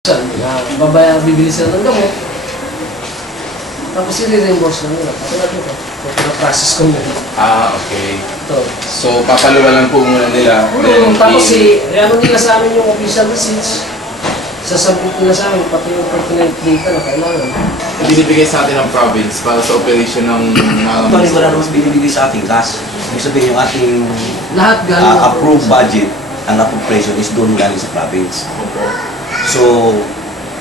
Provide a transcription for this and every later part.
Bibili sila ng gamot. Tapos i-reimburse na nila. Kasi natin ito. Pina-process ko nila. Okay. Ito. So, papaluwa lang po muna nila. Tapos ano nila sa amin yung official receipts. Sasabit nila sa amin, pati yung pertinent data na kailangan. Binibigay sa atin ng province para sa operation ng mga... Actually, wala naman binibigay sa ating cash. Ibig sabihin yung ating lahat galing approved budget, ang appropriation is doon galing sa province. So,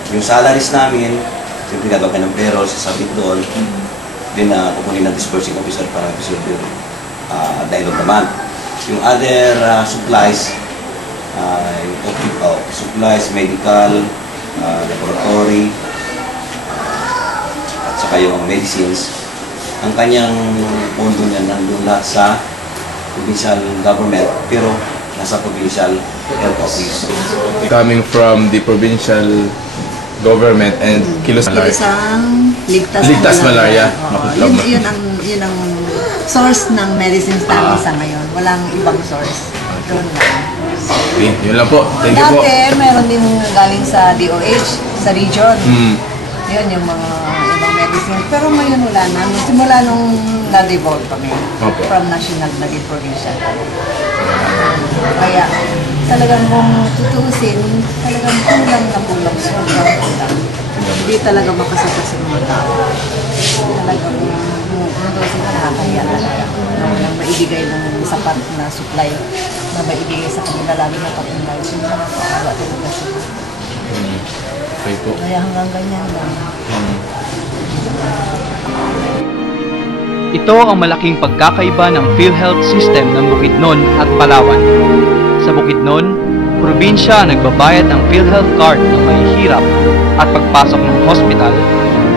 yung salaries namin, siyempre gagawin ng payroll, sasabit doon, then kukunin ng disbursing officer para episode at the end of the month. Yung other supplies, supplies, medical, laboratory, at saka yung medicines, ang kanyang pondo niya nandun lahat sa provincial government, pero nasa provincial health office. Coming from the provincial government and Kilusang Ligtas Malaria. Yun ang source ng medicines namin sa ngayon. Walang ibang source. Doon lang. Okay, yun lang po. Thank you po. Dati, meron din galing sa DOH, sa region. Yun yung mga ibang medicines. Pero ngayon wala na. Simula nung na-devolve kami. From national naging provincial. Kaya talagang kung tutuusin, talagang kulang na kulang. Sobrang kulang. Hindi talaga makasapat sa mga tao. Talagang tutuusin na nakakaya talaga. Walang maibigay ng sapat na supply na maibigay sa kanila lalo na pag-inlay. So, nakakaawa talaga sila. Okay po. Kaya hanggang ganyan lang. Ito ang malaking pagkakaiba ng PhilHealth system ng Bukidnon at Palawan. Sa Bukidnon, probinsya ang nagbabayad ng PhilHealth card ng mahihirap at pagpasok ng hospital,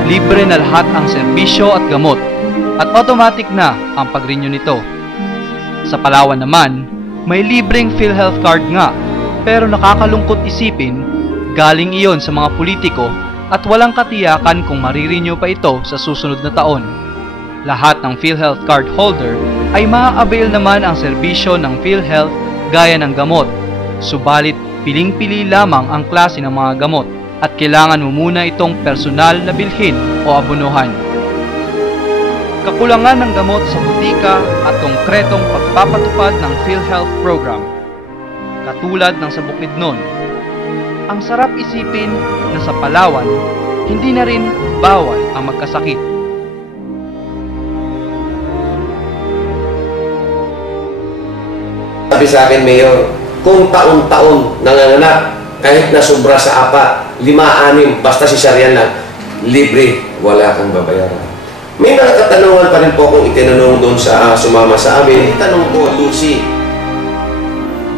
libre na lahat ang serbisyo at gamot at automatic na ang pag-renew nito. Sa Palawan naman, may libreng PhilHealth card nga pero nakakalungkot isipin, galing iyon sa mga politiko at walang katiyakan kung marirenew pa ito sa susunod na taon. Lahat ng PhilHealth card holder ay maa-avail naman ang serbisyo ng PhilHealth gaya ng gamot. Subalit, piling-pili lamang ang klase ng mga gamot at kailangan mo muna itong personal na bilhin o abunuhan. Kakulangan ng gamot sa butika at konkretong pagpapatupad ng PhilHealth program. Katulad ng sa Bukidnon, ang sarap isipin na sa Palawan, hindi na rin bawal ang magkasakit. Sabi sa akin, Mayor, kung taon-taon nanganganak, kahit na sobra sa apa, 5-6, basta si Sarian lang, libre, wala kang babayaran. May mga katanungan pa rin po kung itinanong doon sa sumama sa amin. Itanong ko, Lucy,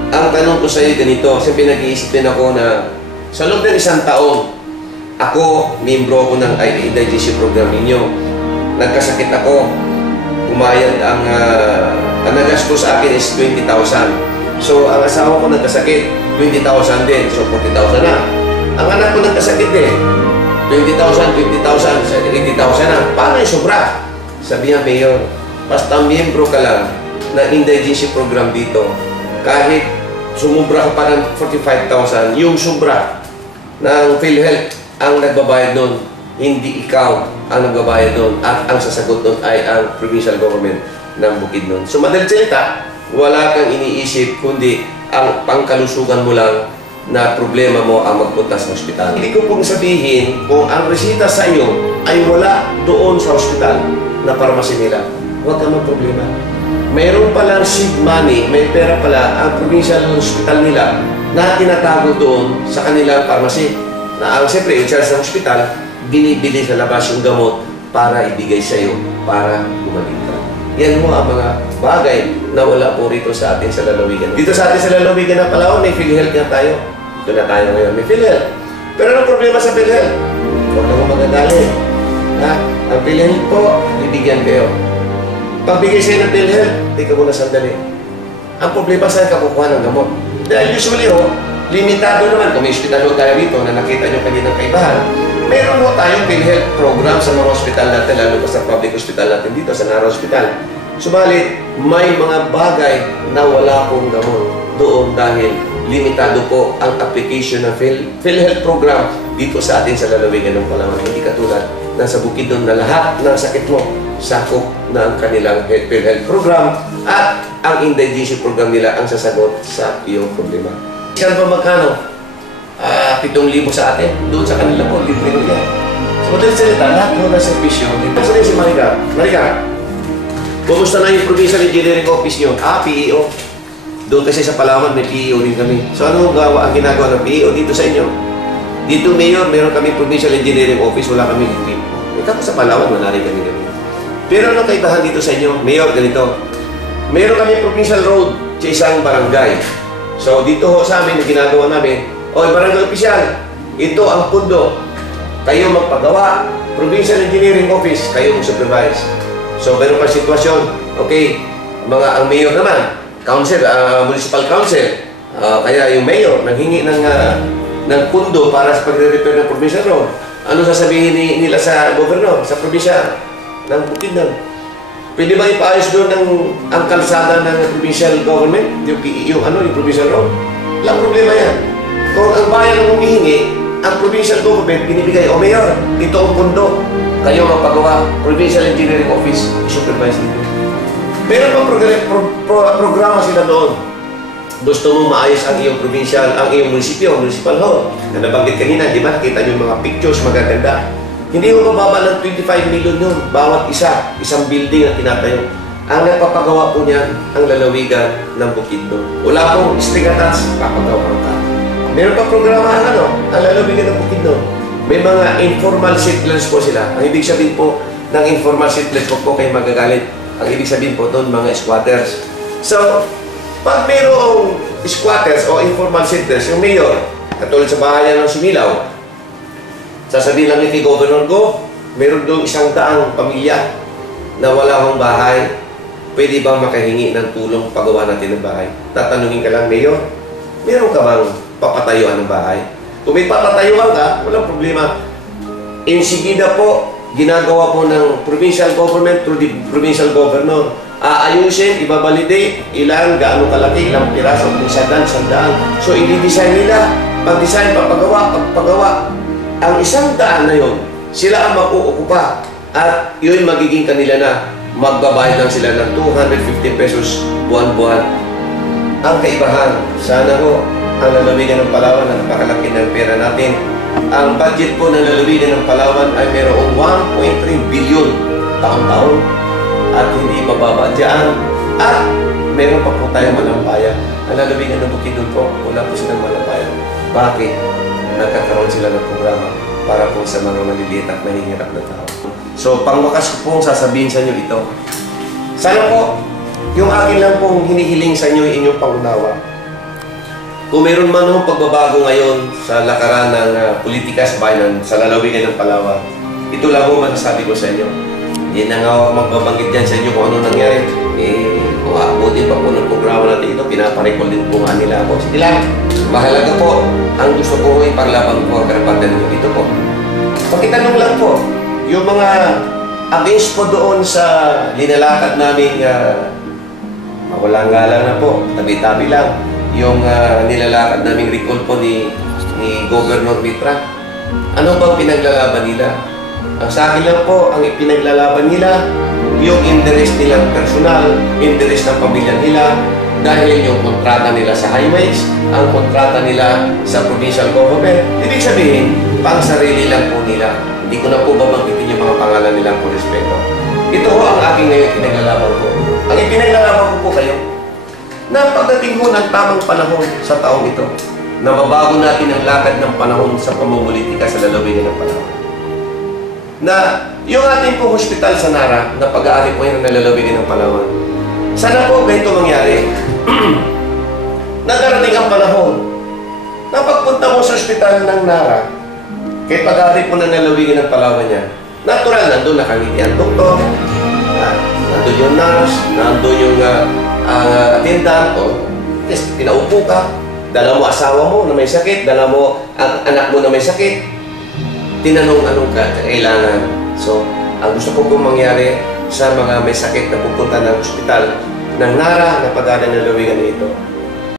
ang tanong ko sa iyo ganito, kasi pinag-iisip din ako na sa loob ng 1 taon, ako, membro ko ng indigestion program ninyo. Nagkasakit ako, umayad ang nagastos sa akin is 20,000. So, ang asawa ko nagkasakit, 20,000 din. So, 40,000 na. Ang anak ko nagkasakit din, 20,000, 20,000, 80,000 na. Paano yung sobra? Sabi niya, Mayor, basta miyembro ka lang na indigestion program dito, kahit sumubra ka pa ng 45,000, yung sobra ng PhilHealth ang nagbabayad nun, hindi ikaw ang nagbabayad nun at ang sasagot nun ay ang provincial government ng Bukidnon. So, madalit salita, wala kang iniisip kundi ang pangkalusugan mo lang na problema mo ang magpunta sa ospital. Hindi ko pong sabihin kung ang resita sa iyo ay wala doon sa ospital na pharmacy nila. Huwag kang magproblema. Mayroon palang seed money, may pera pala ang provincial hospital nila na tinatago doon sa kanilang pharmacy. Na ang siyempre, in charge ng ospital, binibili sa labas yung gamot para ibigay sa iyo, para gumaling ka. Yan mo ang mga bagay na wala po rito sa atin sa lalawigan. Dito sa atin sa lalawigan ng Palawan, may PhilHealth nga tayo. Ito na tayo ngayon, may PhilHealth. Pero anong problema sa PhilHealth? Huwag na magagalit. Ang PhilHealth po, bibigyan kayo. Pagbigay sa'yo ng PhilHealth, tika muna sandali. Ang problema saan ka kukuha ng gamot? Dahil usually limitado naman. Kung may hospital tayo dito na nakita nyo kaninang kaibahan, meron mo tayong PhilHealth program sa mga hospital natin, lalo pa sa public hospital natin dito, sa Nara Hospital. Subalit, may mga bagay na wala pong gamot doon dahil limitado po ang application ng PhilHealth program dito sa atin sa lalawigan ng Palawan. Hindi katulad na sa Bukidnon na lahat ng sakit mo sakop ng kanilang PhilHealth program at ang indigestion program nila ang sasagot sa iyong problema. Saan ba magkano? 7,000 sa atin. Doon sa kanila po, libre nila. So, dahil salita, lahat mo na servisyo. Dito sa rin si Maricar. Maricar, kumusta na yung Provincial Engineering Office nyo? PEO. Doon kasi sa Palawan, may PEO din kami. So, ano ang ginagawa ng PEO dito sa inyo? Dito, Mayor, meron kami Provincial Engineering Office, wala kami PEO. Ikaw sa Palawan, wala rin kami. Pero ano kaibahan dito sa inyo? Mayor, ganito. Meron kami Provincial Road sa isang barangay. So, dito ho sa amin, ginagawa namin, barangay official, ito ang pundo. Kayo magpagawa. Provincial Engineering Office, kayo mag-supervise. So, meron pa sitwasyon. Okay, ang mayor naman, council, municipal council, kaya yung mayor, nanghingi ng pundo para sa pagre-repair ng provincial road. Ano sasabihin nila sa governor, sa probinsya ng Bukidnon? Pwede ba ipaayos doon ang kalsada ng provincial government? Yung provincial road? Walang problema yan. Kung ang bayan ang humihingi, ang provincial government binibigay, mayor, ito ang pundo. Kayo magpagawa, Provincial Engineering Office, supervise nito. Pero programa sila doon. Gusto mo maayos ang iyong provincial, ang iyong municipal hall. Na nabanggit kanina, di ba? Kita niyo yung mga pictures, magaganda. Hindi mo mababa ng 25 million yun. Bawat isang building na tinatayo. Ang napapagawa po niyan, ang lalawigan ng Bukidnon. Wala pong string attached, papagawa ka. Meron pa programa ang lalawigan ng Bukidnon. May mga informal settlers po sila. Ang ibig sabihin po ng informal settlers, po kayo magagalit. Ang ibig sabihin po doon, mga squatters. So, pag mayroong squatters o informal settlers, yung mayor, katulad sa bahayan ng Sumilaw, sasabihin lang kay Governor ko, meron doon 100 pamilya na wala akong bahay. Pwede ba makahingi ng tulong pagawa natin ng bahay? Tatanungin ka lang, Mayor, meron ka bang papatayuan ng bahay? Kung may papatayuan ka, walang problema. Insigida po, ginagawa po ng provincial government through the provincial governor. Aayusin, ibabalidate, ilan, gaano kalaki, ilang piraso, kung sandaan. So, i-design nila, pag-design, pagpagawa. Ang 100 na yun, sila ang mag-uukupa. At yun magiging kanila na magbabayad lang sila ng 250 pesos buwan-buwan. Ang kaibahan, sana ho, ang lalawigan ng Palawan, ang napakalaki ng pera natin. Ang budget po ng lalawigan ng Palawan ay mayroong 1.3 billion taon-taon at hindi bababa dyan. At meron pa po tayong malampayan. Ang lalawigan ng Bukidnon po, wala po silang malampayan. Bakit? Nagkakaroon sila ng programa para po sa mga maliliit at mahihirap na tao. So, pangwakas ko pong sasabihin sa inyo ito. Sana po, yung akin lang pong hinihiling sa inyo, inyong pangunawa. Kung meron man hong pagbabago ngayon sa lakaran ng politika sa bayan, sa lalawigan ng Palawan, ito lang po masasabi ko sa inyo. Hindi na nga magbabanggit dyan sa inyo kung ano nangyari. Kung aabutin pa po ng programa natin ito, pinaparecall din po nga nila ako. Sige lang, mahalaga po. Ang gusto ko ipaglabang po ang karapatan ninyo. Ito po. Pakitanong lang po, yung mga against po doon sa linalakad namin, mawalang galang na po, tabi-tabi lang, yung nilalakad naming recall po ni Governor Mitra. Ano bang pinaglalaban nila? Ang sa akin lang po, ang ipinaglalaban nila, yung interest nilang personal, interest ng pamilya nila, dahil yung kontrata nila sa highways, ang kontrata nila sa provincial government, ibig sabihin, pang sarili lang po nila. Hindi ko na po babanggitin yung mga pangalan nilang po respeto. Ito ho ang aking ngayon pinaglalaban ko. Ang ipinaglalaban ko po kayo, na pagdating ho ng tamang panahon sa taong ito, na mabago natin ang lakad ng panahon sa pamumulitika sa lalawigan ng Palawan. Na yung ating po hospital sa Nara, na pag-aari po yan ng lalawigan ng Palawan, sana po ganito mangyari. Nagarating ang panahon na pagpunta mo sa hospital ng Nara, kahit pag-aari po ng lalawigan ng Palawan niya, natural, nandun nakangiti ang doktor, nandun yung nurse, nandun yung attendant, pinaupo ka, dala mo asawa mo na may sakit, dala mo ang anak mo na may sakit, tinanong anong kailangan. So, ang gusto ko pong mangyari sa mga may sakit na pupunta ng ospital ng Nara na pag-aari ng lalawigan nito,